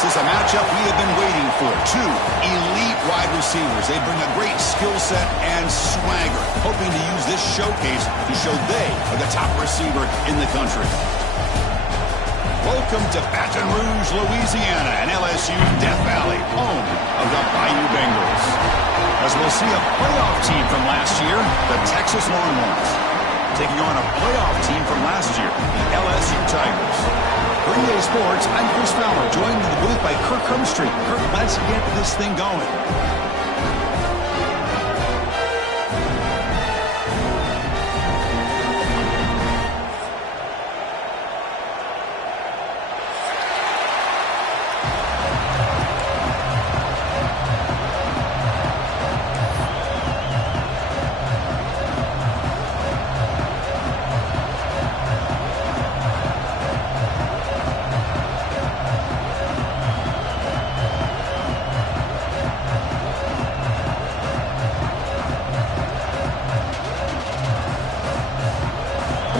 This is a matchup we have been waiting for. Two elite wide receivers. They bring a great skill set and swagger, hoping to use this showcase to show they are the top receiver in the country. Welcome to Baton Rouge, Louisiana, and LSU Death Valley, home of the Bayou Bengals. As we'll see a playoff team from last year, the Texas Longhorns, taking on a playoff team from last year, the LSU Tigers. Green Day Sports, I'm Chris Fowler, joined in the booth by Kirk Humstreet. Kirk, let's get this thing going.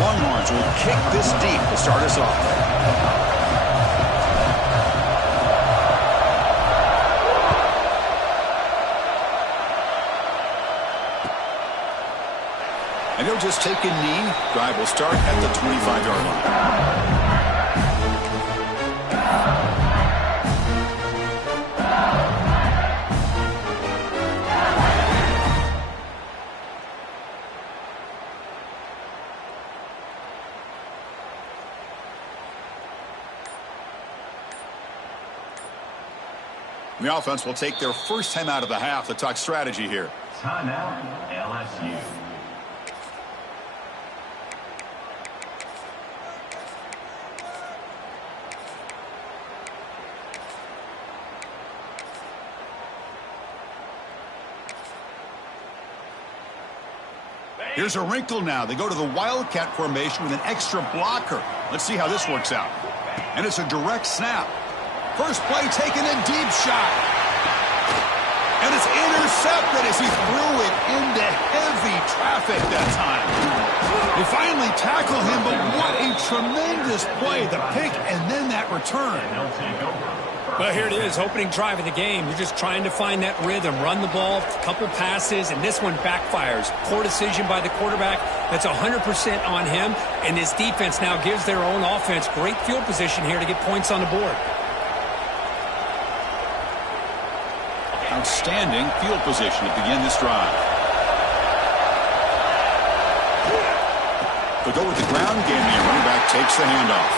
Longhorns will kick this deep to start us off. And he'll just take a knee. Drive will start at the 25-yard line. The offense will take their first time out of the half to talk strategy here. Timeout, LSU. Here's a wrinkle now. They go to the Wildcat formation with an extra blocker. Let's see how this works out. And it's a direct snap. First play taken, a deep shot. And it's intercepted as he threw it into heavy traffic that time. They finally tackle him, but what a tremendous play. The pick and then that return. Well, here it is, opening drive of the game. You're just trying to find that rhythm, run the ball, a couple passes, and this one backfires. Poor decision by the quarterback. That's 100% on him, and this defense now gives their own offense great field position here to get points on the board. Outstanding field position to begin this drive. They'll go with the ground game. The running back takes the handoff.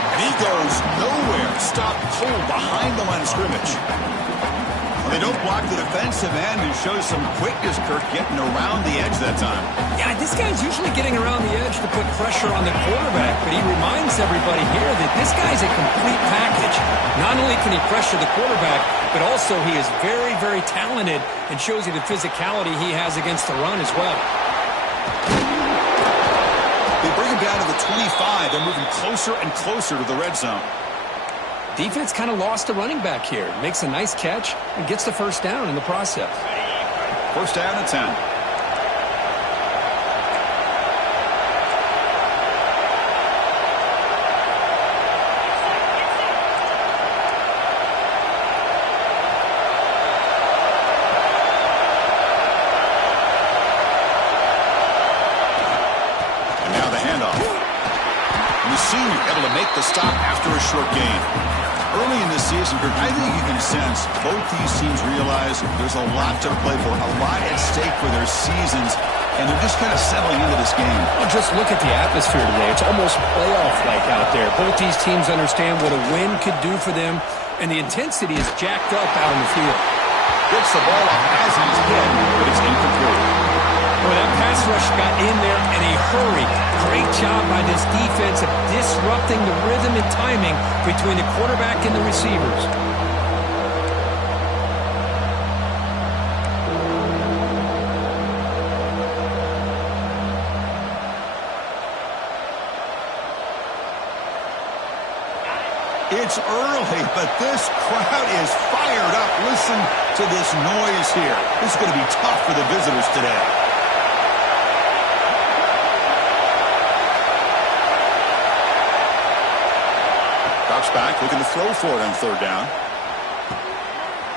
And he goes nowhere. Stopped cold behind the line of scrimmage. Well, they don't block the defensive end and show some quickness, Kirk, getting around the edge that time. Yeah, this guy's usually getting around the edge to put pressure on the quarterback, but he reminds everybody here that this guy's a complete package. Not only can he pressure the quarterback, but also he is very, very talented and shows you the physicality he has against the run as well. They bring him down to the 25. They're moving closer and closer to the red zone. Defense kind of lost a running back here. Makes a nice catch and gets the first down in the process. First down at 10. Senior able to make the stop after a short gain. Early in this season, I think you can sense both these teams realize there's a lot to play for, a lot at stake for their seasons, and they're just kind of settling into this game. Well, just look at the atmosphere today. It's almost playoff-like out there. Both these teams understand what a win could do for them, and the intensity is jacked up out on the field. Gets the ball off as he's hit, but it's incomplete. Well, Well, that pass rush got in there in a hurry. Great job by this defense of disrupting the rhythm and timing between the quarterback and the receivers. It's early, but this crowd is fired up. Listen to this noise here. This is going to be tough for the visitors today. Drops back, looking to throw for it on third down.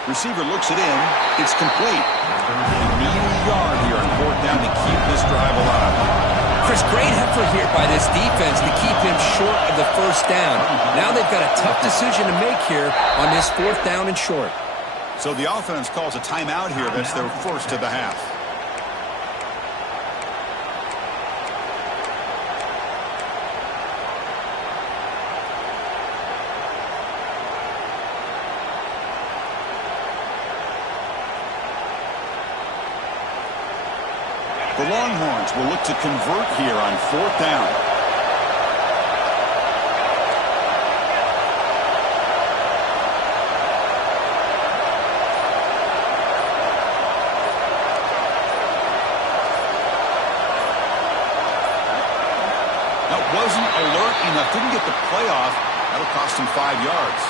Receiver looks it in. It's complete. They need a yard here on fourth down to keep this drive alive. Chris, great effort here by this defense to keep him short of the first down. Now they've got a tough decision to make here on this fourth down and short. So the offense calls a timeout here. That's their first of the half. The Longhorns will look to convert here on fourth down. That wasn't alert enough. Didn't get the play off. That'll cost him 5 yards.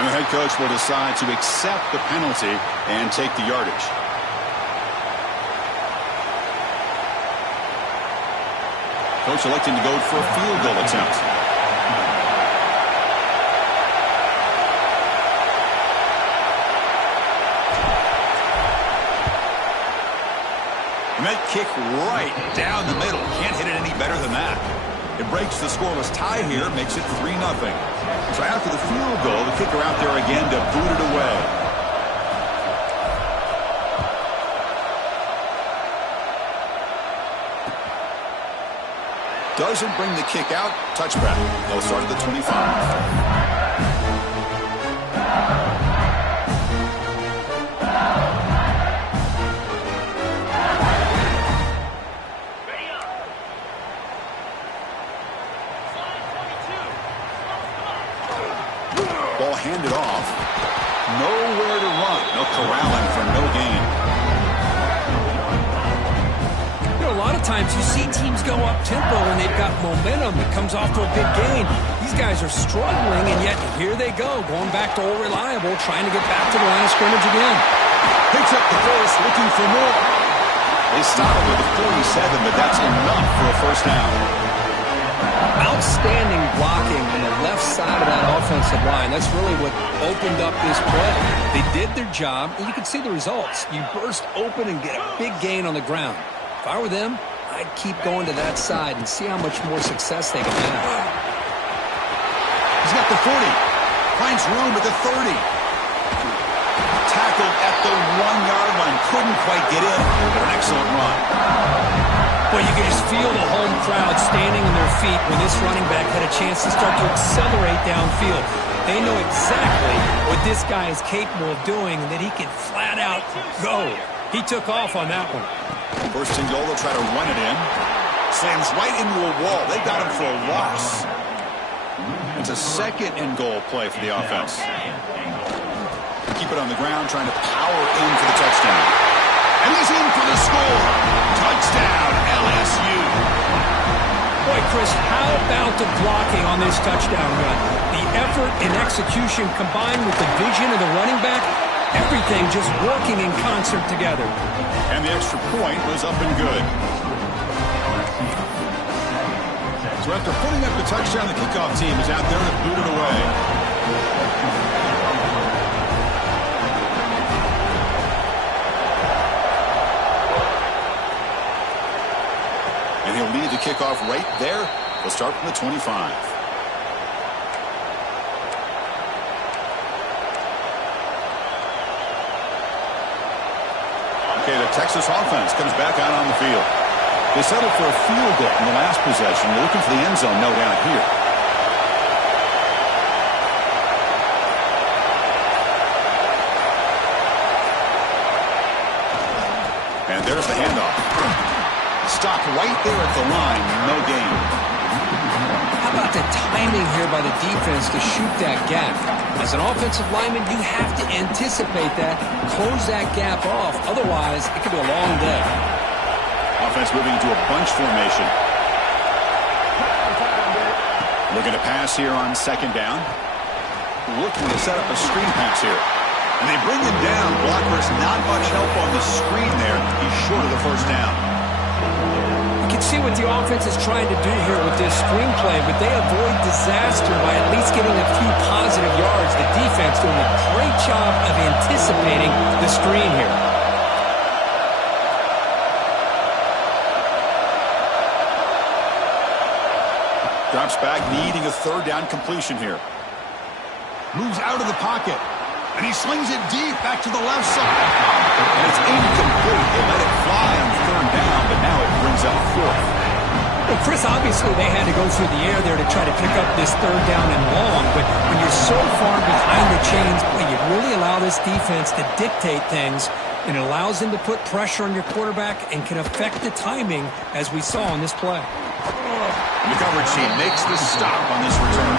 And the head coach will decide to accept the penalty and take the yardage. Coach electing to go for a field goal attempt. And that kick right down the middle. Can't hit it any better than that. It breaks the scoreless tie here, makes it 3-0. So after the field goal, the kicker out there again to boot it away. Doesn't bring the kick out. Touchback. They'll start at the 25. Ball handed off. Nowhere to run. No corralling for no gain. A lot of times you see teams go up tempo and they've got momentum. It comes off to a big gain. These guys are struggling, and yet here they go, going back to old reliable, trying to get back to the line of scrimmage again. Picks up the first, looking for more. They stop it with a 47, but that's enough for a first down. Outstanding blocking on the left side of that offensive line. That's really what opened up this play. They did their job, and you can see the results. You burst open and get a big gain on the ground. If I were them, I'd keep going to that side and see how much more success they can have. He's got the 40. Finds room at the 30. Tackled at the 1-yard line. Couldn't quite get in, but an excellent run. Well, you can just feel the home crowd standing on their feet when this running back had a chance to start to accelerate downfield. They know exactly what this guy is capable of doing and that he can flat out go. He took off on that one. First and goal, they'll try to run it in. Slams right into a wall. They got him for a loss. It's a second and goal play for the offense. Keep it on the ground, trying to power in for the touchdown. And he's in for the score. Touchdown, LSU. Boy, Chris, how about the blocking on this touchdown run? The effort and execution combined with the vision of the running back, everything just working in concert together. And the extra point was up and good. So after putting up the touchdown, the kickoff team is out there to boot it away. And he'll lead the kickoff right there. We'll start from the 25. Okay, the Texas offense comes back out on the field. They settled for a field goal in the last possession. They're looking for the end zone, no doubt, here. And there's the handoff. Stopped right there at the line. No gain. How about the timing here by the defense to shoot that gap? As an offensive lineman, you have to anticipate that, close that gap off. Otherwise, it could be a long day. Offense moving into a bunch formation. Looking to pass here on second down. Looking to set up a screen pass here. And they bring him down. Blocker's not much help on the screen there. He's short of the first down. You can see what the offense is trying to do here with this screenplay, but they avoid disaster by at least getting a few positive yards. The defense doing a great job of anticipating the screen here. Drops back, needing a third down completion here. Moves out of the pocket. And he slings it deep back to the left side. And it's incomplete. They let it fly on third down, but now it brings up fourth. Well, Chris, obviously they had to go through the air there to try to pick up this third down and long. But when you're so far behind the chains, boy, you really allow this defense to dictate things. And it allows them to put pressure on your quarterback and can affect the timing, as we saw on this play. The coverage team makes the stop on this return.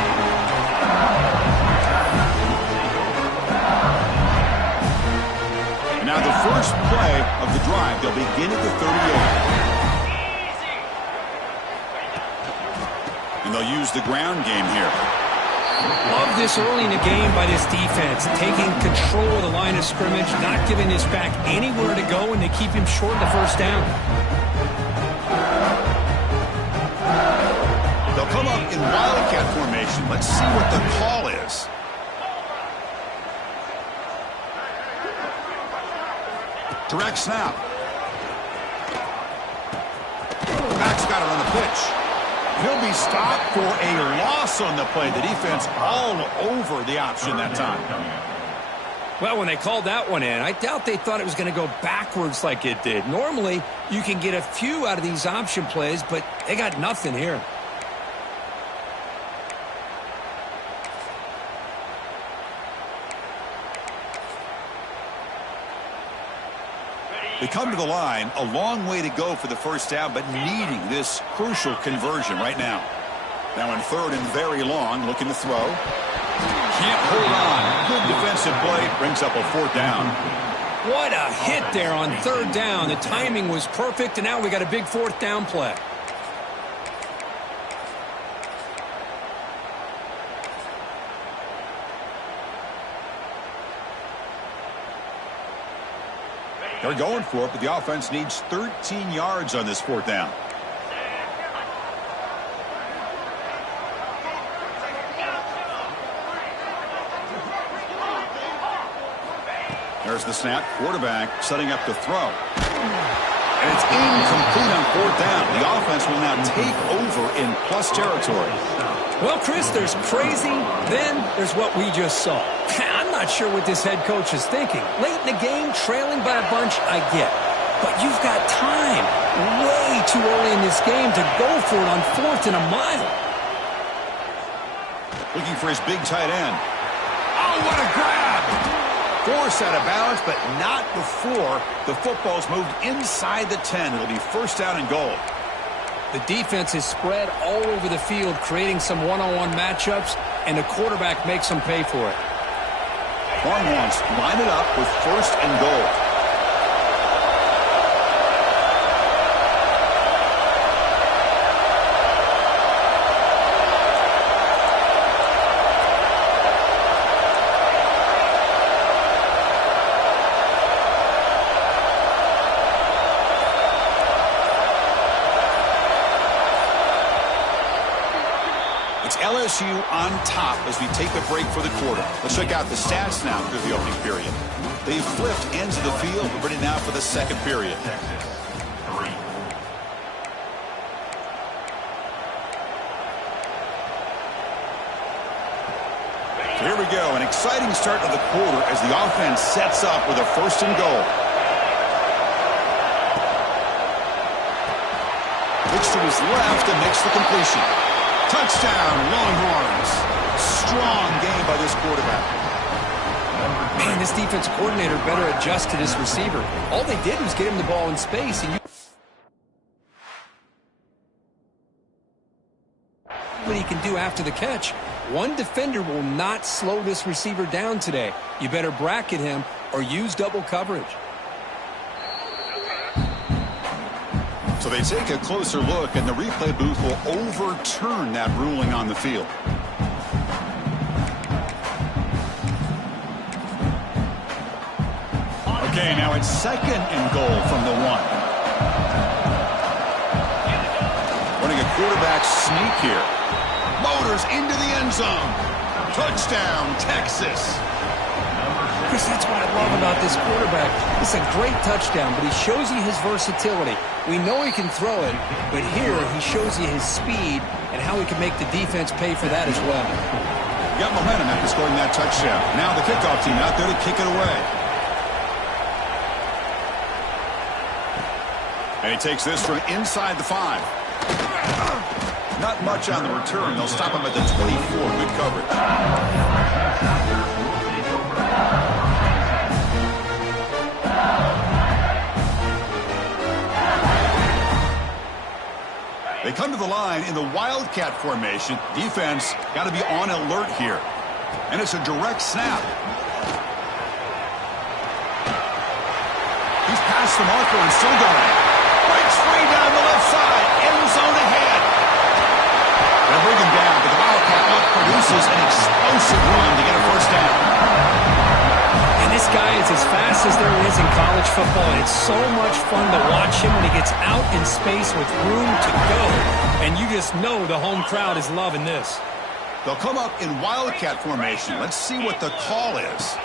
And now the first play of the drive. They'll begin at the 38. And they'll use the ground game here. Love this early in the game by this defense, taking control of the line of scrimmage, not giving this back anywhere to go, and they keep him short of the first down. They'll come up in wildcat formation. Let's see what the call is. Direct snap. Back's got it on the pitch. He'll be stopped for a loss on the play. The defense all over the option that time. Well, when they called that one in, I doubt they thought it was going to go backwards like it did. Normally, you can get a few out of these option plays, but they got nothing here. They come to the line, a long way to go for the first down, but needing this crucial conversion right now. Now in third and very long, looking to throw. Can't hold on. Good defensive play, brings up a fourth down. What a hit there on third down. The timing was perfect, and now we got a big fourth down play. They're going for it, but the offense needs 13 yards on this fourth down. There's the snap. Quarterback setting up to throw. And it's incomplete on fourth down. The offense will now take over in plus territory. Well, Chris, there's crazy, then there's what we just saw. I'm not sure what this head coach is thinking. Late in the game, trailing by a bunch, I get. But you've got time, way too early in this game, to go for it on fourth and a mile. Looking for his big tight end. Oh, what a grab! Forced out of balance, but not before the football's moved inside the 10. It'll be first down and goal. The defense is spread all over the field, creating some one-on-one matchups, and the quarterback makes them pay for it. Longhorns line it up with first and goal. LSU on top as we take a break for the quarter. Let's check out the stats now through the opening period. They've flipped ends of the field. We're ready now for the second period. So here we go. An exciting start to the quarter as the offense sets up with a first and goal. Looks to his left and makes the completion. Touchdown, Longhorns. Strong game by this quarterback. Man, this defense coordinator better adjust to this receiver. All they did was get him the ball in space. And do after the catch. One defender will not slow this receiver down today. You better bracket him or use double coverage. So they take a closer look, and the replay booth will overturn that ruling on the field. Okay, now it's 2nd and goal from the 1. Running a quarterback sneak here. Motors into the end zone. Touchdown, Texas. Chris, that's what I love about this quarterback. It's a great touchdown, but he shows you his versatility. We know he can throw it, but here he shows you his speed and how he can make the defense pay for that as well. Got momentum after scoring that touchdown. Now the kickoff team out there to kick it away. And he takes this from inside the 5. Not much on the return. They'll stop him at the 24. Good coverage. They come to the line in the Wildcat formation. Defense got to be on alert here. And it's a direct snap. He's past the marker and still going. Breaks free down the left side. End zone ahead. They'll bring him down, but the Wildcat look produces an explosive run to get a first down. And this guy is as fast as there is in college football, and it's so much fun to watch him when he gets out in space with room to go. And you just know the home crowd is loving this. They'll come up in Wildcat formation. Let's see what the call is.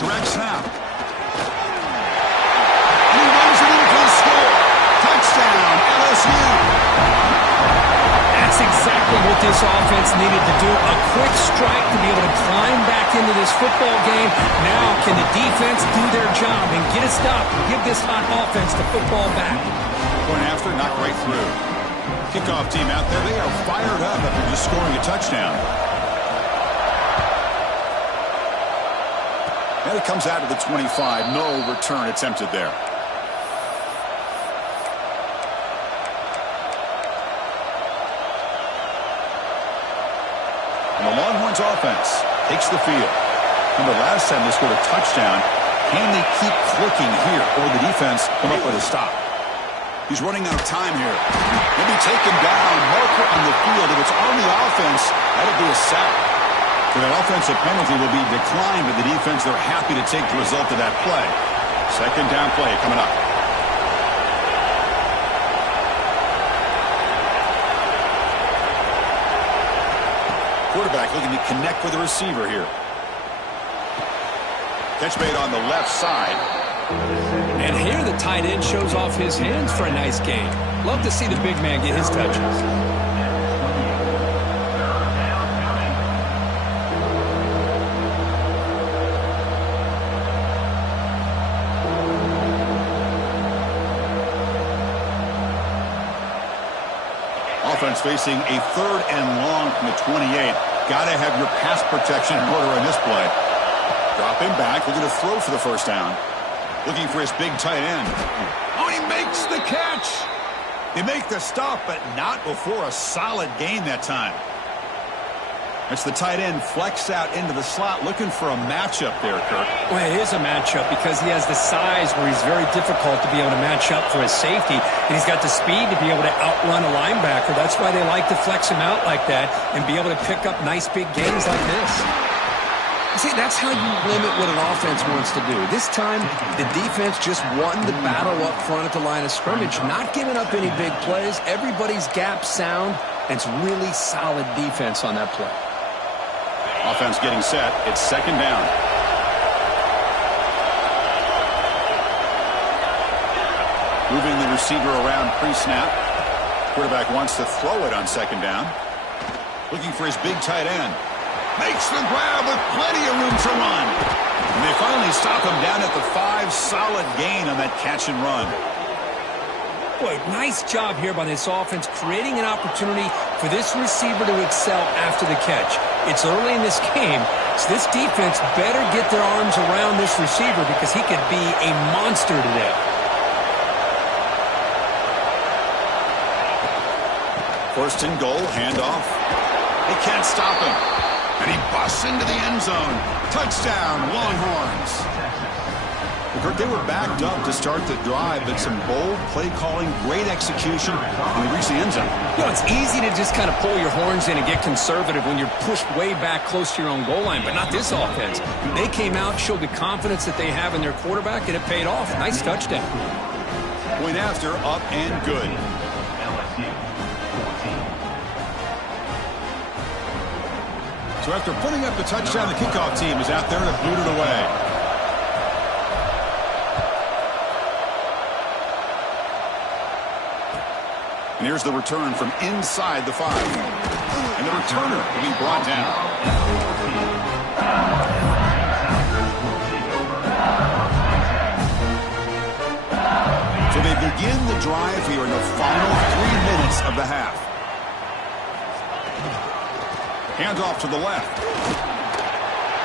Direct snap. He runs it in for the score. Touchdown, LSU. That's exactly what this offense needed to do. A quick strike to be able to climb back into this football game. Now can the defense do their job and get a stop and give this hot offense the football back? Point after, knocked right through. Kickoff team out there, they are fired up after just scoring a touchdown. And it comes out of the 25. No return attempted there. And the Longhorns offense takes the field. Remember last time they scored a touchdown. Can they keep clicking here, or the defense come up with a stop? He's running out of time here. Maybe taken down. Marker on the field. If it's on the offense, that'll be a sack. So that offensive penalty will be declined by the defense. They're happy to take the result of that play. 2nd down play coming up. Quarterback looking to connect with the receiver here. Catch made on the left side. And here the tight end shows off his hands for a nice game. Love to see the big man get his touches. Offense facing a 3rd and long from the 28. Got to have your pass protection in order in this play. Dropping back, looking to throw for the first down. Looking for his big tight end. Oh, he makes the catch. They make the stop, but not before a solid gain that time. It's the tight end flexed out into the slot, looking for a matchup there, Kirk. Well, it is a matchup because he has the size where he's very difficult to be able to match up for his safety, and he's got the speed to be able to outrun a linebacker. That's why they like to flex him out like that and be able to pick up nice big gains like this. See, that's how you limit what an offense wants to do. This time, the defense just won the battle up front at the line of scrimmage, not giving up any big plays. Everybody's gap sound, and it's really solid defense on that play. Offense getting set. It's 2nd down. Moving the receiver around pre-snap. Quarterback wants to throw it on 2nd down. Looking for his big tight end. Makes the grab with plenty of room to run. And they finally stop him down at the 5. Solid gain on that catch and run. Boy, nice job here by this offense, creating an opportunity for this receiver to excel after the catch. It's early in this game, so this defense better get their arms around this receiver because he could be a monster today. First and goal, handoff. They can't stop him. And he busts into the end zone. Touchdown, Longhorns. Kurt, they were backed up to start the drive, but some bold play calling, great execution, and they reached the end zone. You know, it's easy to just kind of pull your horns in and get conservative when you're pushed way back close to your own goal line, but not this offense. They came out, showed the confidence that they have in their quarterback, and it paid off. Nice touchdown. Point after, up and good. LSU 14. So after putting up the touchdown, the kickoff team is out there to boot it away. And here's the return from inside the 5. And the returner will be brought down. So they begin the drive here in the final 3 minutes of the half. Handoff to the left.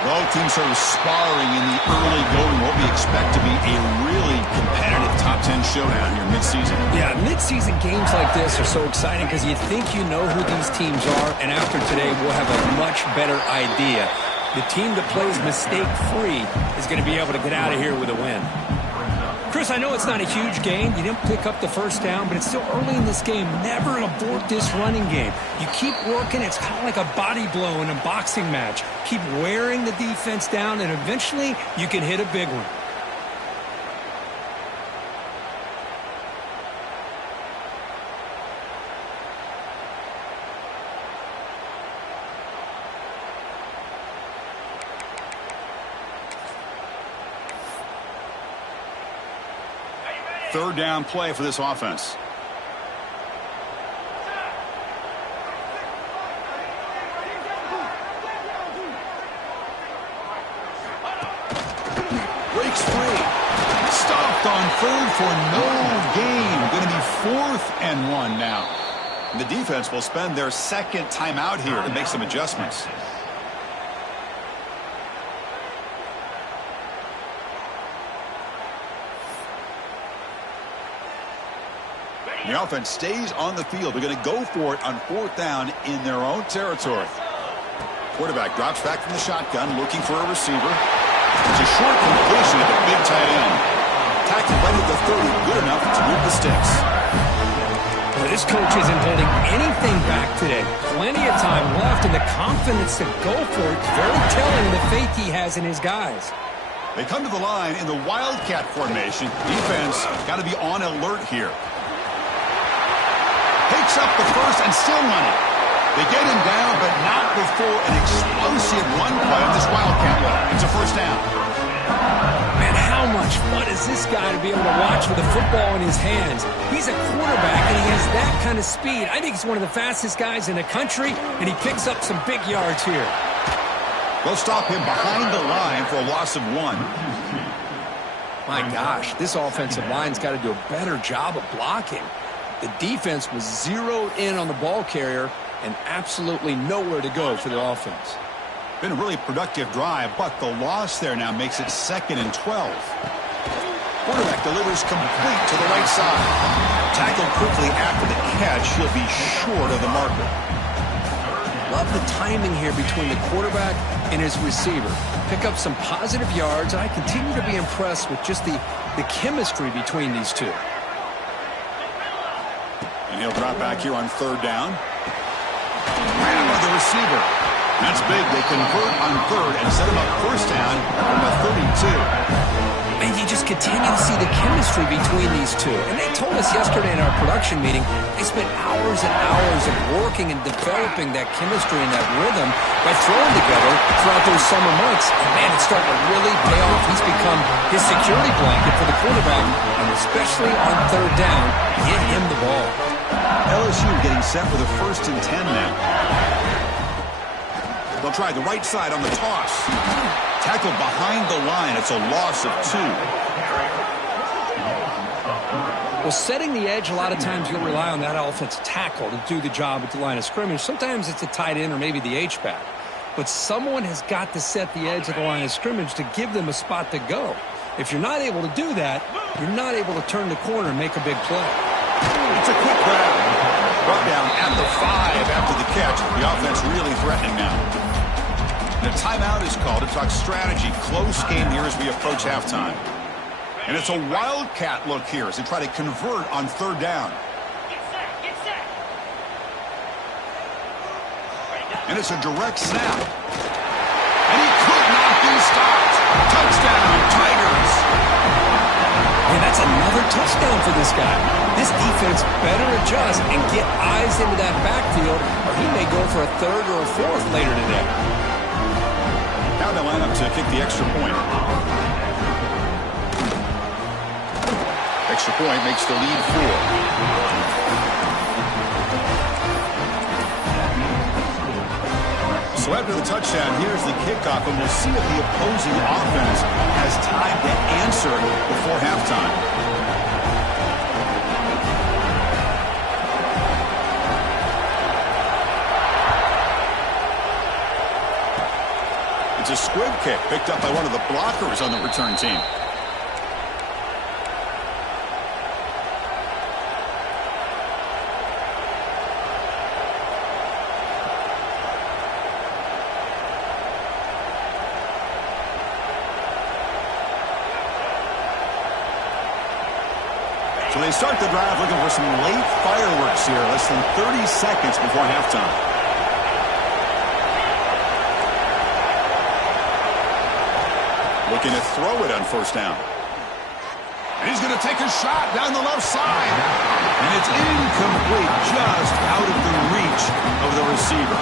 Both teams sort of sparring in the early going, what we expect to be a really competitive top 10 showdown here mid-season. Yeah, mid-season games like this are so exciting because you think you know who these teams are, and after today we'll have a much better idea. The team that plays mistake-free is going to be able to get out of here with a win. Chris, I know it's not a huge gain. You didn't pick up the first down, but it's still early in this game. Never abort this running game. You keep working. It's kind of like a body blow in a boxing match. Keep wearing the defense down, and eventually you can hit a big one. Third down play for this offense. Breaks free. Stopped on third for no gain. Going to be 4th and 1 now. And the defense will spend their second timeout here to make some adjustments. The offense stays on the field. They're going to go for it on 4th down in their own territory. Quarterback drops back from the shotgun, looking for a receiver. It's a short completion of a big tight end. Tackled right at the 30, good enough to move the sticks. Well, this coach isn't holding anything back today. Plenty of time left, and the confidence to go for it, very telling the faith he has in his guys. They come to the line in the Wildcat formation. Defense got to be on alert here. Picks up the first and still running. They get him down, but not before an explosive run play on this Wildcat line. It's a first down. Man, how much fun is this guy to be able to watch with a football in his hands? He's a quarterback, and he has that kind of speed. I think he's one of the fastest guys in the country, and he picks up some big yards here. They'll stop him behind the line for a loss of 1. My gosh, this offensive line's got to do a better job of blocking. The defense was zeroed in on the ball carrier and absolutely nowhere to go for the offense. Been a really productive drive, but the loss there now makes it 2nd and 12. Quarterback delivers complete to the right side. Tackled quickly after the catch. He'll be short of the marker. Love the timing here between the quarterback and his receiver. Pick up some positive yards. I continue to be impressed with just the chemistry between these two. And he'll drop back here on 3rd down. Ran by the receiver. That's big. They convert on 3rd and set him up 1st down from the 32. And you just continue to see the chemistry between these two. And they told us yesterday in our production meeting, they spent hours and hours of working and developing that chemistry and that rhythm by throwing together throughout those summer months. And man, it's starting to really pay off. He's become his security blanket for the quarterback, and especially on 3rd down, get him the ball. LSU getting set for the 1st and 10 now. They'll try the right side on the toss. Tackled behind the line. It's a loss of 2. Well, setting the edge, a lot of times you'll rely on that offensive tackle to do the job at the line of scrimmage. Sometimes it's a tight end or maybe the H-back. But someone has got to set the edge of the line of scrimmage to give them a spot to go. If you're not able to do that, you're not able to turn the corner and make a big play. It's a quick grab. Brought down at the 5 after the catch. The offense really threatening now. And a timeout is called to talk strategy. Close game here as we approach halftime. And it's a wildcat look here as they try to convert on third down. And it's a direct snap. And he could not be stopped. Touchdown, Tigers. And that's another touchdown for this guy. This defense better adjust and get eyes into that backfield, or he may go for a third or a fourth later today. Now they line up to kick the extra point. Extra point makes the lead 4. So after the touchdown, here's the kickoff, and we'll see if the opposing offense has time to answer before halftime. It's a squib kick picked up by one of the blockers on the return team. So they start the drive looking for some late fireworks here, less than 30 seconds before halftime. Looking to throw it on first down. And he's going to take a shot down the left side. And it's incomplete, just out of the reach of the receiver.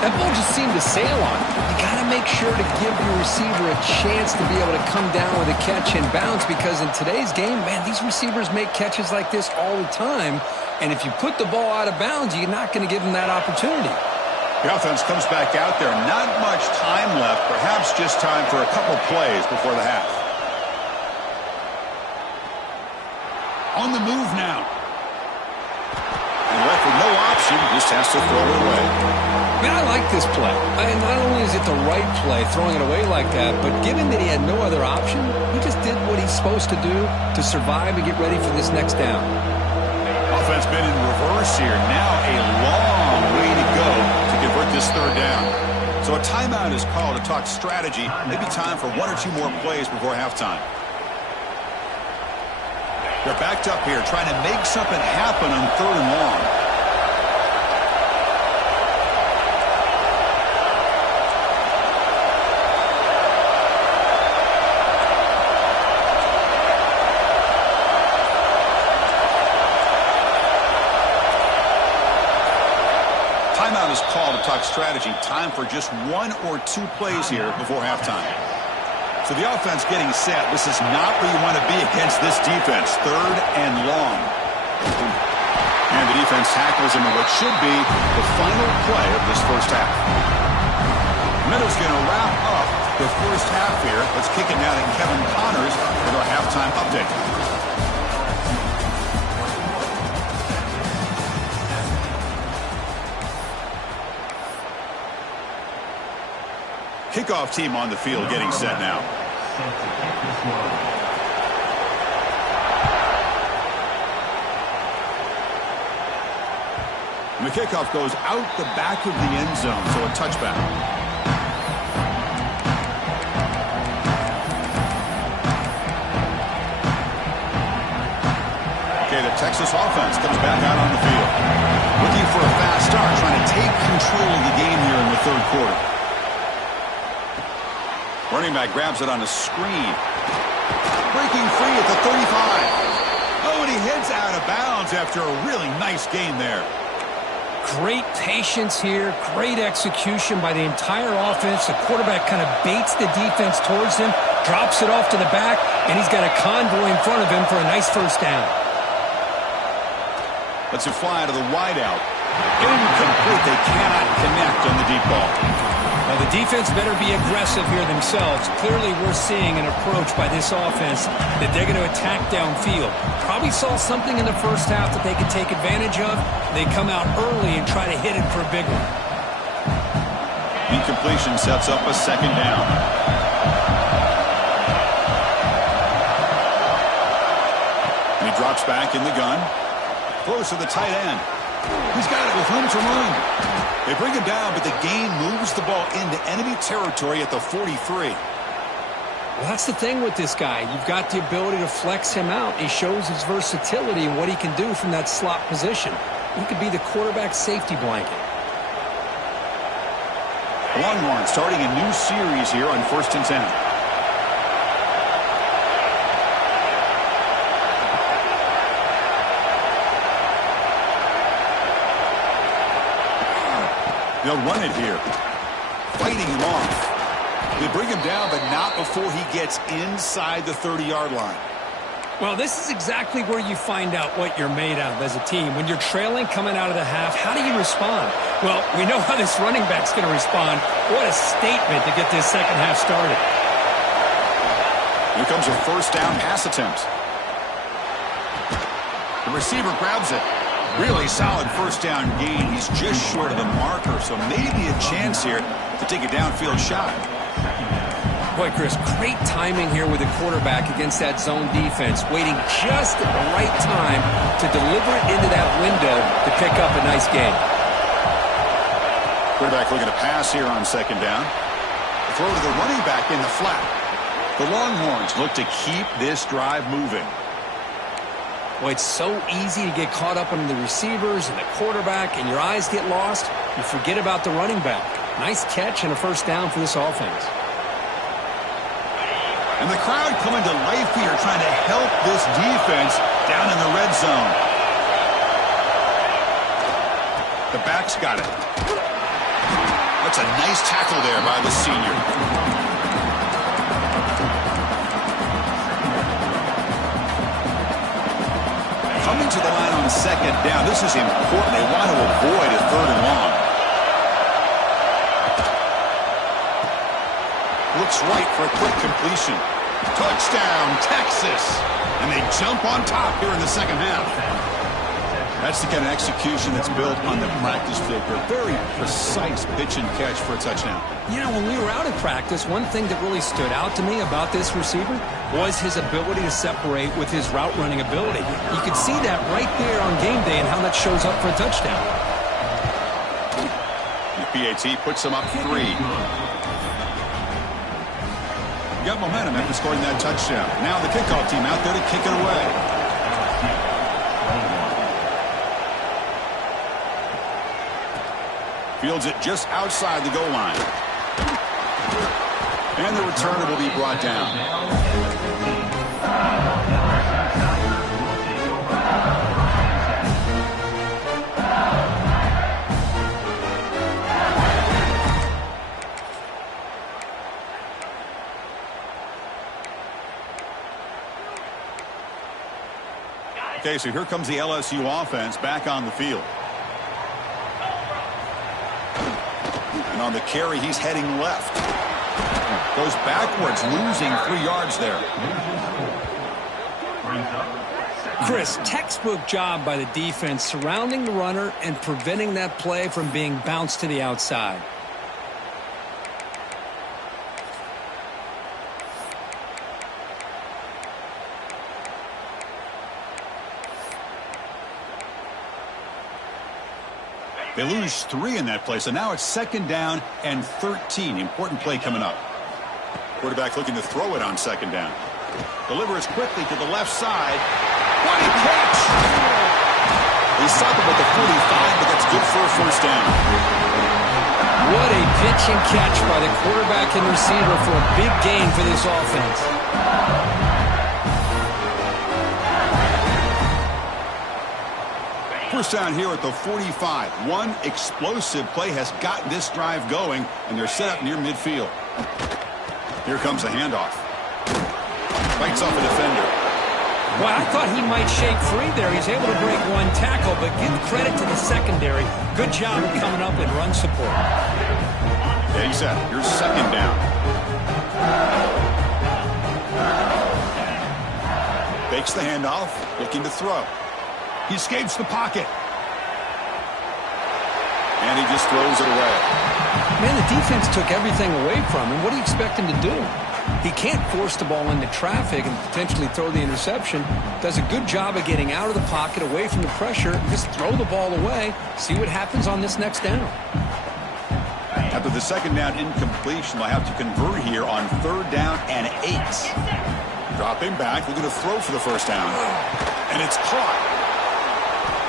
That ball just seemed to sail on. You got to make sure to give your receiver a chance to be able to come down with a catch and bounce, because in today's game, man, these receivers make catches like this all the time. And if you put the ball out of bounds, you're not going to give them that opportunity. The offense comes back out there. Not much time left. Perhaps just time for a couple plays before the half. On the move now. And left with no option, just has to throw it away. Man, I like this play. Not only is it the right play, throwing it away like that, but given that he had no other option, he just did what he's supposed to do to survive and get ready for this next down. Offense been in reverse here. Now a long way to go to convert this third down. So a timeout is called to talk strategy. Maybe time for one or two more plays before halftime. They're backed up here trying to make something happen on third and long. Timeout is called to talk strategy. Time for just one or two plays here before halftime. So the offense getting set. This is not where you want to be against this defense. Third and long. And the defense tackles him in what should be the final play of this first half. Meadows going to wrap up the first half here. Let's kick it now to Kevin Connors with our halftime update. Kickoff team on the field getting set now. And the kickoff goes out the back of the end zone, so a touchback. Okay, the Texas offense comes back out on the field. Looking for a fast start, trying to take control of the game here in the third quarter. Running back grabs it on a screen. Breaking free at the 35. Oh, and he heads out of bounds after a really nice game there. Great patience here. Great execution by the entire offense. The quarterback kind of baits the defense towards him, drops it off to the back, and he's got a convoy in front of him for a nice first down. Lets it fly to the wideout. Incomplete. They cannot connect on the deep ball. Well, the defense better be aggressive here themselves. Clearly, we're seeing an approach by this offense that they're going to attack downfield. Probably saw something in the first half that they could take advantage of. They come out early and try to hit it for a big one. Incompletion sets up a second down. And he drops back in the gun. Throws to the tight end. He's got it with room to run. They bring him down, but the gain moves the ball into enemy territory at the 43. Well, that's the thing with this guy. You've got the ability to flex him out. He shows his versatility and what he can do from that slot position. He could be the quarterback safety blanket. Longhorns starting a new series here on 1st and 10. They'll run it here. Fighting him off. They bring him down, but not before he gets inside the 30-yard line. Well, this is exactly where you find out what you're made of as a team. When you're trailing coming out of the half, how do you respond? Well, we know how this running back's going to respond. What a statement to get this second half started. Here comes a first down pass attempt. The receiver grabs it. Really solid first down gain. He's just short of the marker, so maybe a chance here to take a downfield shot. Boy, Chris, great timing here with the quarterback against that zone defense, waiting just at the right time to deliver it into that window to pick up a nice gain. Quarterback looking to pass here on second down. Throw to the running back in the flat. The Longhorns look to keep this drive moving. Boy, it's so easy to get caught up in the receivers and the quarterback, and your eyes get lost. You forget about the running back. Nice catch and a first down for this offense. And the crowd coming to life here, trying to help this defense down in the red zone. The back's got it. That's a nice tackle there by the senior. Coming to the line on second down. This is important. They want to avoid a third and long. Looks right for a quick completion. Touchdown, Texas. And they jump on top here in the second half. That's the kind of execution that's built on the practice field. A very precise pitch and catch for a touchdown. You know, when we were out at practice, one thing that really stood out to me about this receiver was his ability to separate with his route running ability. You could see that right there on game day and how that shows up for a touchdown. The PAT puts him up 3. Got momentum after scoring that touchdown. Now the kickoff team out there to kick it away. Fields it just outside the goal line. And the returner will be brought down. Okay, so here comes the LSU offense back on the field. And on the carry, he's heading left. Goes backwards, losing 3 yards there. Chris, textbook job by the defense surrounding the runner and preventing that play from being bounced to the outside. They lose 3 in that play, so now it's second down and 13. Important play coming up. Quarterback looking to throw it on second down. Delivers quickly to the left side. What a catch! He stopped him at the 45, but that's good for a first down. What a pitch and catch by the quarterback and receiver for a big gain for this offense. First down here at the 45. One explosive play has gotten this drive going, and they're set up near midfield. Here comes the handoff. Fights off a defender. Well, I thought he might shake free there. He's able to break one tackle, but give credit to the secondary. Good job of coming up in run support. Yeah, he said, here's second down. Fakes the handoff, looking to throw. He escapes the pocket. And he just throws it away. Man, the defense took everything away from him. What do you expect him to do? He can't force the ball into traffic and potentially throw the interception. Does a good job of getting out of the pocket, away from the pressure. Just throw the ball away. See what happens on this next down. After the second down incompletion, they'll have to convert here on 3rd down and 8. Dropping back, looking to throw for the first down. And it's caught.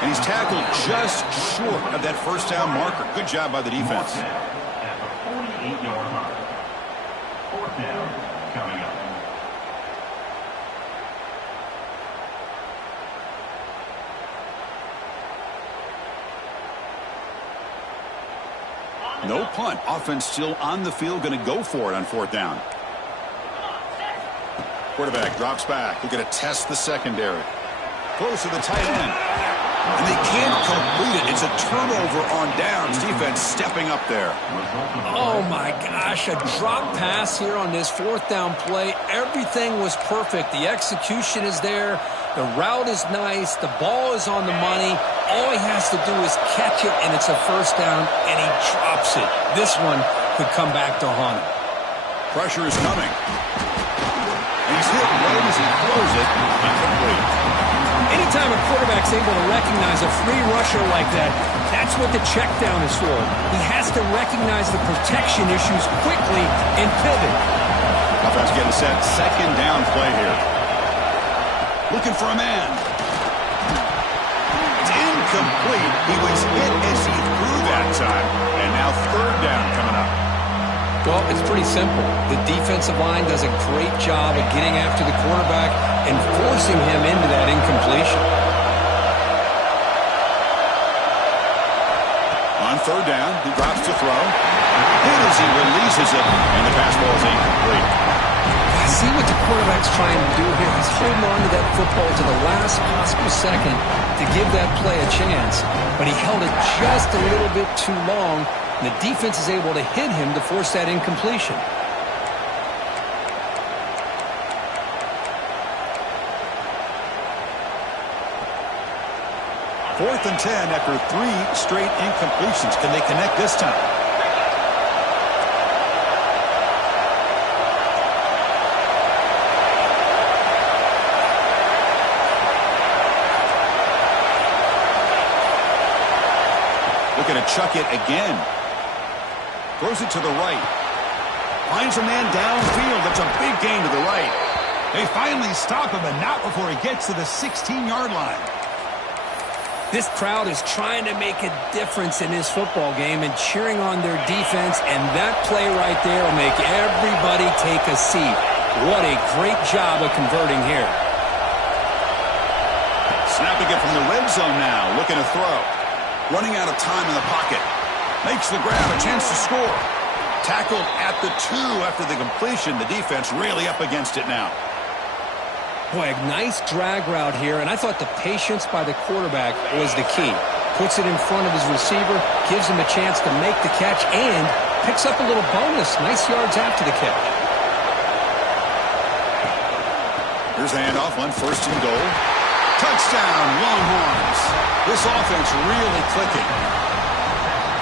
And he's tackled just short of that first down marker. Good job by the defense. At the 48-yard line. 4th down coming up. No punt. Offense still on the field, going to go for it on 4th down. Quarterback drops back. They're going to test the secondary. Close to the tight end. And they can't complete it. It's a turnover on downs. Defense stepping up there. Oh, my gosh. A drop pass here on this 4th down play. Everything was perfect. The execution is there. The route is nice. The ball is on the money. All he has to do is catch it, and it's a first down, and he drops it. This one could come back to haunt him. Pressure is coming. And he's hit right as he throws it. Incomplete. Anytime a quarterback's able to recognize a free rusher like that, that's what the check down is for. He has to recognize the protection issues quickly and pivot. Offense getting set. Second down play here. Looking for a man. It's incomplete. He was hit as he threw that time. And now 3rd down coming up. Well, it's pretty simple. The defensive line does a great job of getting after the quarterback and forcing him into that incompletion. On 3rd down, he drops to throw. Hit as he releases it, and the pass ball is incomplete. See what the quarterback's trying to do here. He's holding on to that football to the last possible second to give that play a chance. But he held it just a little bit too long. And the defense is able to hit him to force that incompletion. Fourth and 10 after 3 straight incompletions. Can they connect this time? Looking to chuck it again. Throws it to the right. Finds a man downfield. That's a big gain to the right. They finally stop him, and not before he gets to the 16-yard line. This crowd is trying to make a difference in this football game and cheering on their defense, and that play right there will make everybody take a seat. What a great job of converting here. Snapping it from the red zone now, looking to throw. Running out of time in the pocket. Makes the grab, a chance to score. Tackled at the 2 after the completion. The defense really up against it now. Boy, a nice drag route here, and I thought the patience by the quarterback was the key. Puts it in front of his receiver, gives him a chance to make the catch, and picks up a little bonus. Nice yards after the catch. Here's the handoff on 1st and goal. Touchdown, Longhorns. This offense really clicking.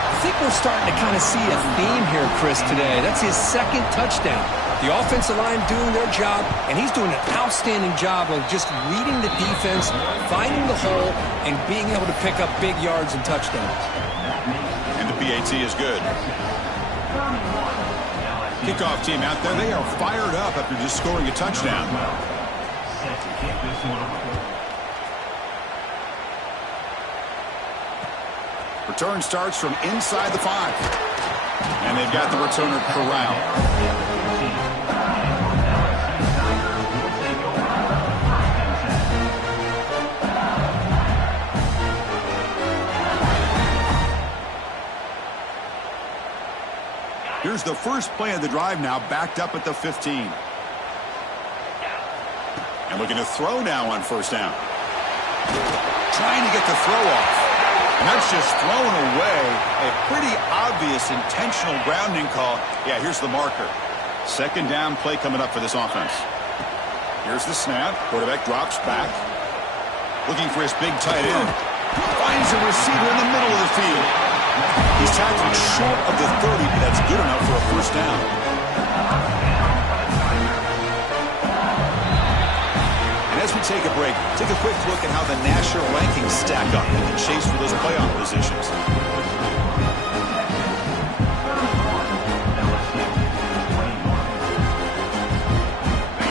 I think we're starting to kind of see a theme here, Chris, today. That's his 2nd touchdown. The offensive line doing their job, and he's doing an outstanding job of just reading the defense, finding the hole, and being able to pick up big yards and touchdowns. And the PAT is good. Kickoff team out there, they are fired up after just scoring a touchdown. Set to kick this one off. Return starts from inside the 5. And they've got the returner corralled. Here's the first play of the drive now, backed up at the 15. And looking to throw now on 1st down. Trying to get the throw off. And that's just thrown away. A pretty obvious intentional grounding call. Yeah, here's the marker. 2nd down play coming up for this offense. Here's the snap. Quarterback drops back. Looking for his big tight end. Finds a receiver in the middle of the field. He's tackled short of the 30, but that's good enough for a first down. take a break, take a quick look at how the national rankings stack up in the chase for those playoff positions.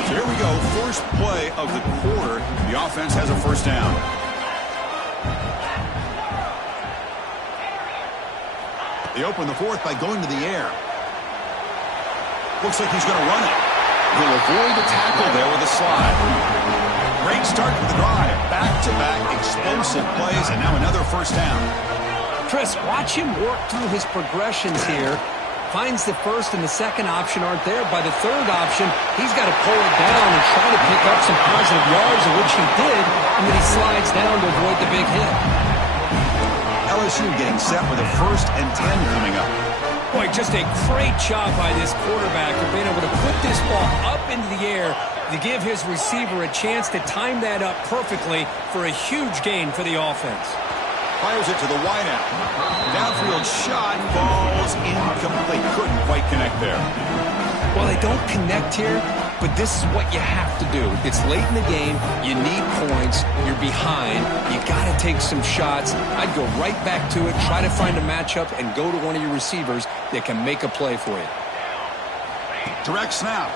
So here we go, first play of the quarter. The offense has a first down. They open the fourth by going to the air. Looks like he's going to run it. He'll avoid the tackle there with a slide. Great start to the drive. Back-to-back explosive plays, and now another first down. Chris, watch him work through his progressions here. Finds the first and the second option aren't there. By the third option, he's got to pull it down and try to pick up some positive yards, of which he did, and then he slides down to avoid the big hit. LSU getting set with a 1st and 10 coming up. Boy, just a great job by this quarterback of being able to put this ball up into the air to give his receiver a chance to time that up perfectly for a huge gain for the offense. Fires it to the wideout. Downfield shot, falls incomplete. Couldn't quite connect there. Well, they don't connect here, but this is what you have to do. It's late in the game. You need points. You're behind. You got to take some shots. I'd go right back to it, try to find a matchup, and go to one of your receivers that can make a play for you. Direct snap.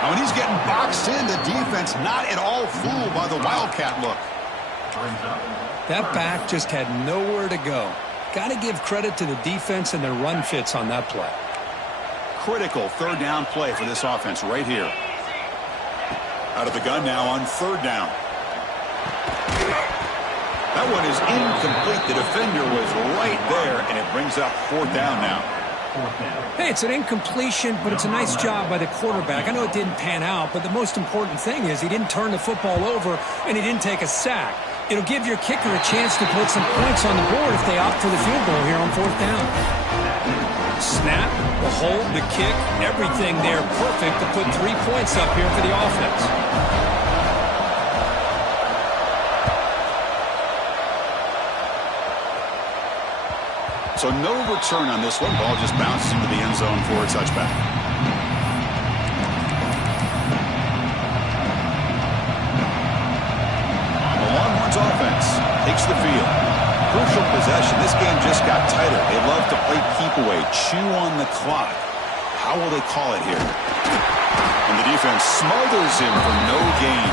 Now, when he's getting boxed in, the defense not at all fooled by the Wildcat look. That back just had nowhere to go. Got to give credit to the defense and their run fits on that play. Critical third down play for this offense right here. Out of the gun now on third down. That one is incomplete. The defender was right there, and it brings up 4th down now. Hey, it's an incompletion, but it's a nice job by the quarterback. I know it didn't pan out, but the most important thing is he didn't turn the football over, and he didn't take a sack. It'll give your kicker a chance to put some points on the board if they opt for the field goal here on 4th down. Snap, the hold, the kick, everything there perfect to put 3 points up here for the offense. So no return on this one. Ball just bounces into the end zone for a touchback. The Longhorns offense takes the field. Crucial possession. This game just got tighter. They love to play keep away, chew on the clock. How will they call it here? And the defense smothers him for no gain.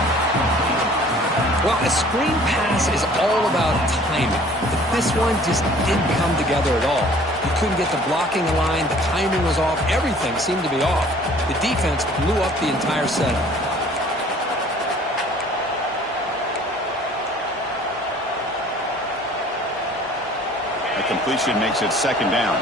Well, a screen pass is all about timing. But this one just didn't come together at all. You couldn't get the blocking line. The timing was off. Everything seemed to be off. The defense blew up the entire setup. A completion makes it 2nd down.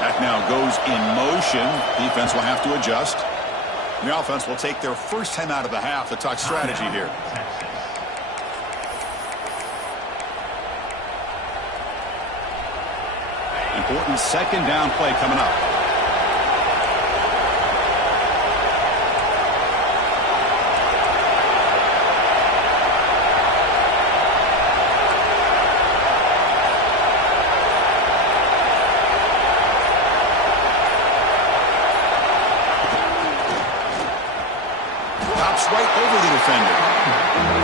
That now goes in motion. Defense will have to adjust. The offense will take their first time out of the half to talk strategy here. Important 2nd down play coming up. Pops right over the defender.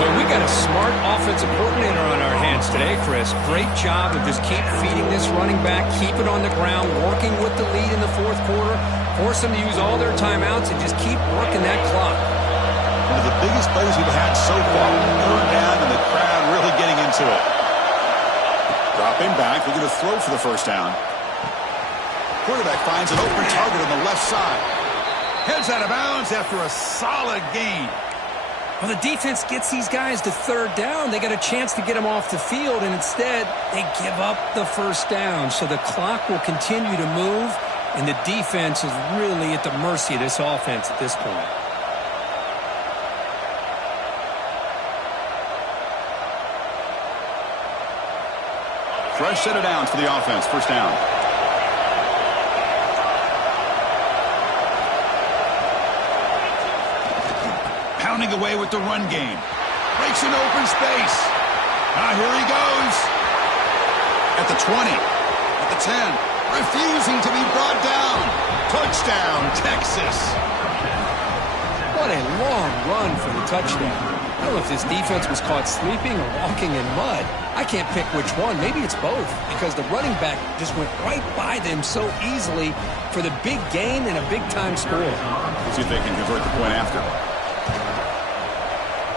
Well, we got a smart offensive coordinator on our hands today, Chris. Great job of just keep feeding this running back, keep it on the ground, working with the lead in the 4th quarter, force them to use all their timeouts, and just keep working that clock. One of the biggest plays we've had so far. 3rd down, and the crowd really getting into it. Dropping back, looking to throw for the first down. Quarterback finds an open target on the left side. Heads out of bounds after a solid gain. Well, the defense gets these guys to 3rd down. They got a chance to get them off the field, and instead they give up the first down. So the clock will continue to move, and the defense is really at the mercy of this offense at this point. Fresh set of downs for the offense. First down. Pounding away with the run game. Takes an open space. Now here he goes. At the 20. At the 10. Refusing to be brought down. Touchdown, Texas. What a long run for the touchdown. I don't know if this defense was caught sleeping or walking in mud. I can't pick which one. Maybe it's both, because the running back just went right by them so easily for the big gain and a big-time score. Let's see if they can convert the point after.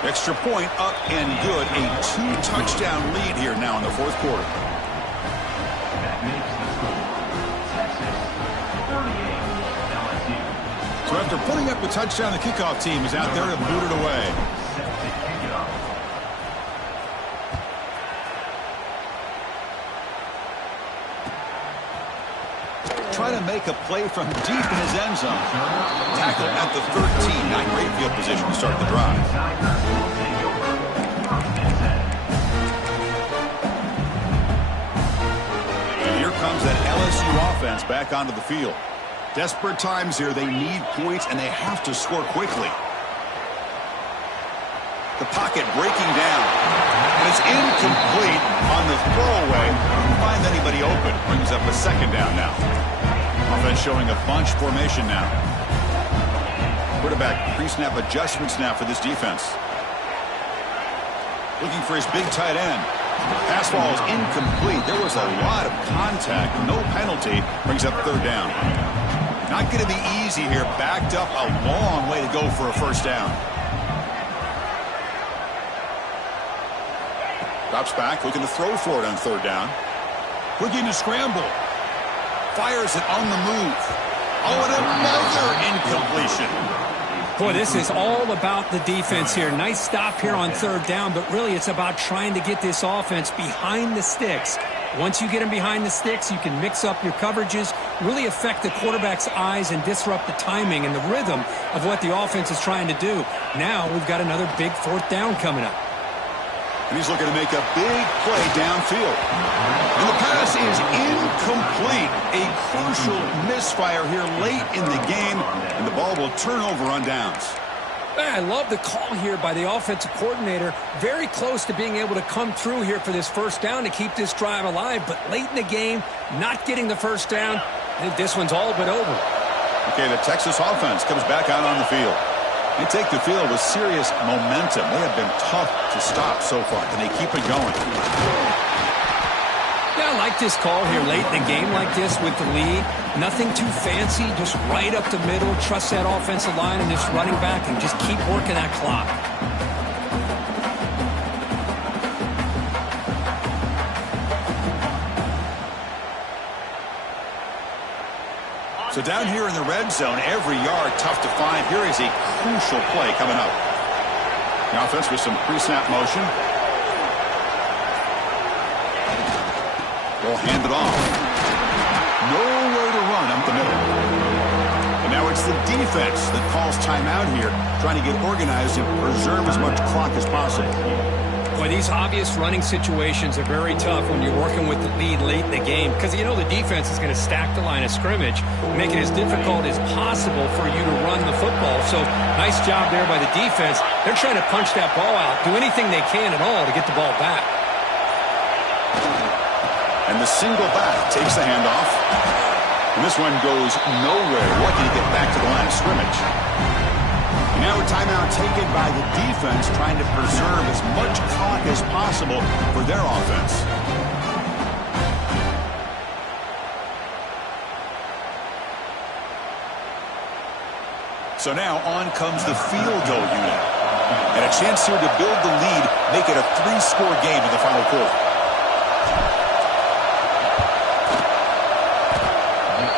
Extra point up and good. A 2-touchdown lead here now in the fourth quarter. That makes the score Texas 38, LSU. So after putting up a touchdown, the kickoff team is out there to boot it away. Set to kick it off. Trying to make a play from deep in his end zone. Tackle at the 13. Not great field position to start the drive. And here comes that LSU offense back onto the field. Desperate times here. They need points, and they have to score quickly. The pocket breaking down. And it's incomplete on the throwaway. Couldn't find anybody open. Brings up a second down now. Offense showing a bunch formation now. Quarterback pre-snap adjustments now for this defense. Looking for his big tight end. Pass ball is incomplete. There was a lot of contact. No penalty. Brings up third down. Not going to be easy here. Backed up a long way to go for a first down. Drops back, looking to throw for it on third down. Looking to scramble. Fires it on the move. Oh, and another incompletion. Boy, this is all about the defense here. Nice stop here on third down, but really it's about trying to get this offense behind the sticks. Once you get them behind the sticks, you can mix up your coverages, really affect the quarterback's eyes and disrupt the timing and the rhythm of what the offense is trying to do. Now we've got another big fourth down coming up. And he's looking to make a big play downfield. And the pass is incomplete. A crucial misfire here late in the game, and the ball will turn over on downs. I love the call here by the offensive coordinator. Very close to being able to come through here for this first down to keep this drive alive, but late in the game, not getting the first down. I think this one's all but over. Okay, the Texas offense comes back out on the field. They take the field with serious momentum. They have been tough to stop so far. Can they keep it going? Yeah, I like this call here late in the game like this with the lead. Nothing too fancy, just right up the middle. Trust that offensive line and this running back and just keep working that clock. So down here in the red zone, every yard tough to find. Here is a crucial play coming up. The offense with some pre-snap motion. Will hand it off. Nowhere to run up the middle. And now it's the defense that calls timeout here, trying to get organized and preserve as much clock as possible. Boy, these obvious running situations are very tough when you're working with the lead late in the game because you know the defense is going to stack the line of scrimmage, make it as difficult as possible for you to run the football. So nice job there by the defense. They're trying to punch that ball out, do anything they can at all to get the ball back. And the single back takes the handoff. And this one goes nowhere. Lucky to get back to the line of scrimmage. Now a timeout taken by the defense, trying to preserve as much clock as possible for their offense. So now on comes the field goal unit. And a chance here to build the lead, make it a 3-score game in the final quarter.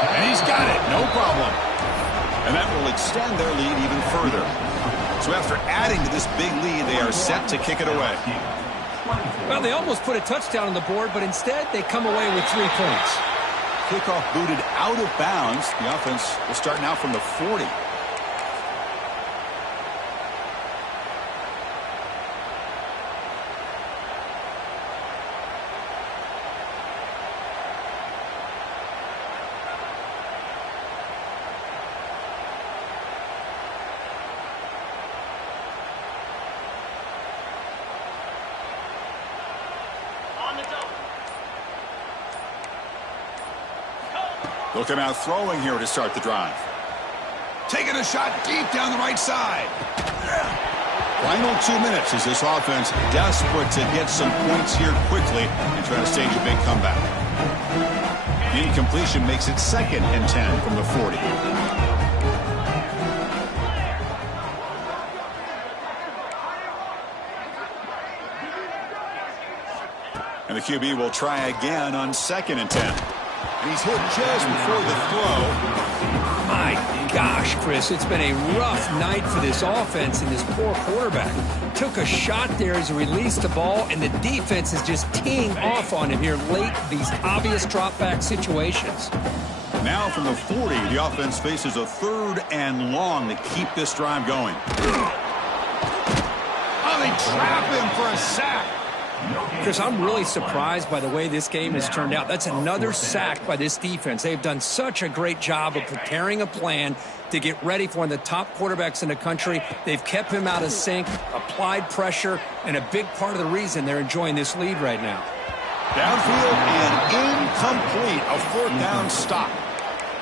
And he's got it, no problem. And that will extend their lead even further. So after adding to this big lead, they are set to kick it away. Well, they almost put a touchdown on the board, but instead they come away with 3 points. Kickoff booted out of bounds. The offense will start now from the 40. They'll come out throwing here to start the drive. Taking a shot deep down the right side. Final 2 minutes as this offense desperate to get some points here quickly and try to stage a big comeback. The incompletion makes it 2nd and 10 from the 40. And the QB will try again on 2nd and 10. And he's hit just before the throw. My gosh, Chris, it's been a rough night for this offense and this poor quarterback. Took a shot there as he released the ball, and the defense is just teeing off on him here late in these obvious drop-back situations. Now from the 40, the offense faces a 3rd and long to keep this drive going. Oh, they trap him for a sack. Chris, I'm really surprised by the way this game has turned out. That's another sack by this defense. They've done such a great job of preparing a plan to get ready for one of the top quarterbacks in the country. They've kept him out of sync, applied pressure, and a big part of the reason they're enjoying this lead right now. Downfield and incomplete. A 4th down stop.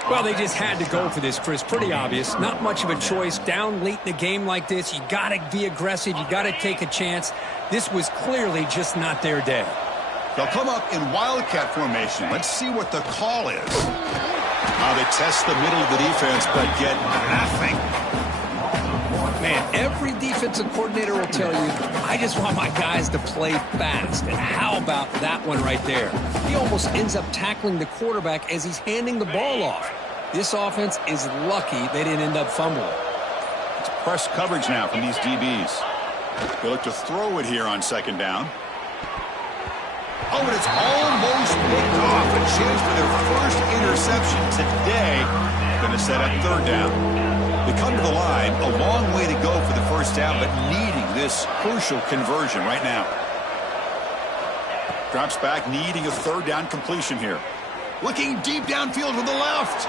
Well, they just had to go for this, Chris. Pretty obvious. Not much of a choice. Down late in a game like this, you got to be aggressive. You got to take a chance. This was clearly just not their day. They'll come up in wildcat formation. Let's see what the call is. They test the middle of the defense, but get nothing. Man, every defensive coordinator will tell you, I just want my guys to play fast. And how about that one right there? He almost ends up tackling the quarterback as he's handing the ball off. This offense is lucky they didn't end up fumbling. It's press coverage now from these DBs. They look to throw it here on 2nd down. Oh, and it's almost picked off. A chance for their first interception today. Going to set up 3rd down. They come to the line, a long way to go for the 1st down, but needing this crucial conversion right now. Drops back, needing a 3rd down completion here. Looking deep downfield to the left.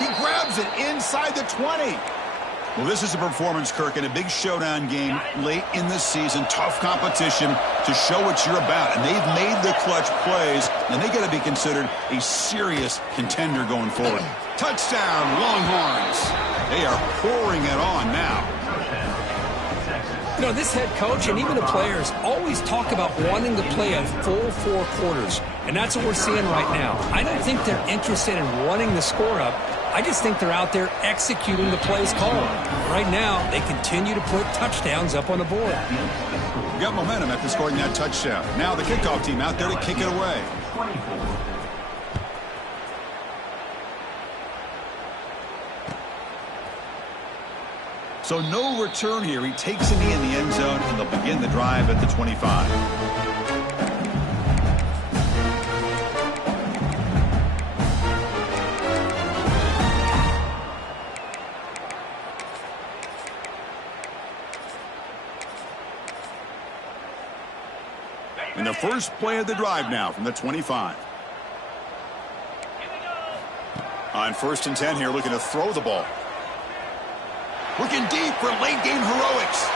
He grabs it inside the 20. Well, this is a performance, Kirk, in a big showdown game late in the season. Tough competition to show what you're about. And they've made the clutch plays, and they got to be considered a serious contender going forward. Touchdown, Longhorns. They are pouring it on now. You know, this head coach and even the players always talk about wanting to play a full 4 quarters. And that's what we're seeing right now. I don't think they're interested in running the score up. I just think they're out there executing the plays called. Right now, they continue to put touchdowns up on the board. Got momentum after scoring that touchdown. Now the kickoff team out there to kick it away. So no return here. He takes a knee in the end zone, and they'll begin the drive at the 25. In the first play of the drive now from the 25. On 1st and 10 here, looking to throw the ball. Looking deep for late game heroics.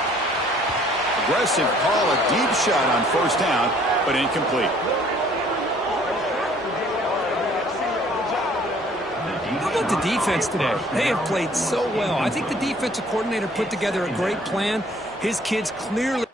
Aggressive call, a deep shot on 1st down, but incomplete. How about the defense today? They have played so well. I think the defensive coordinator put together a great plan. His kids clearly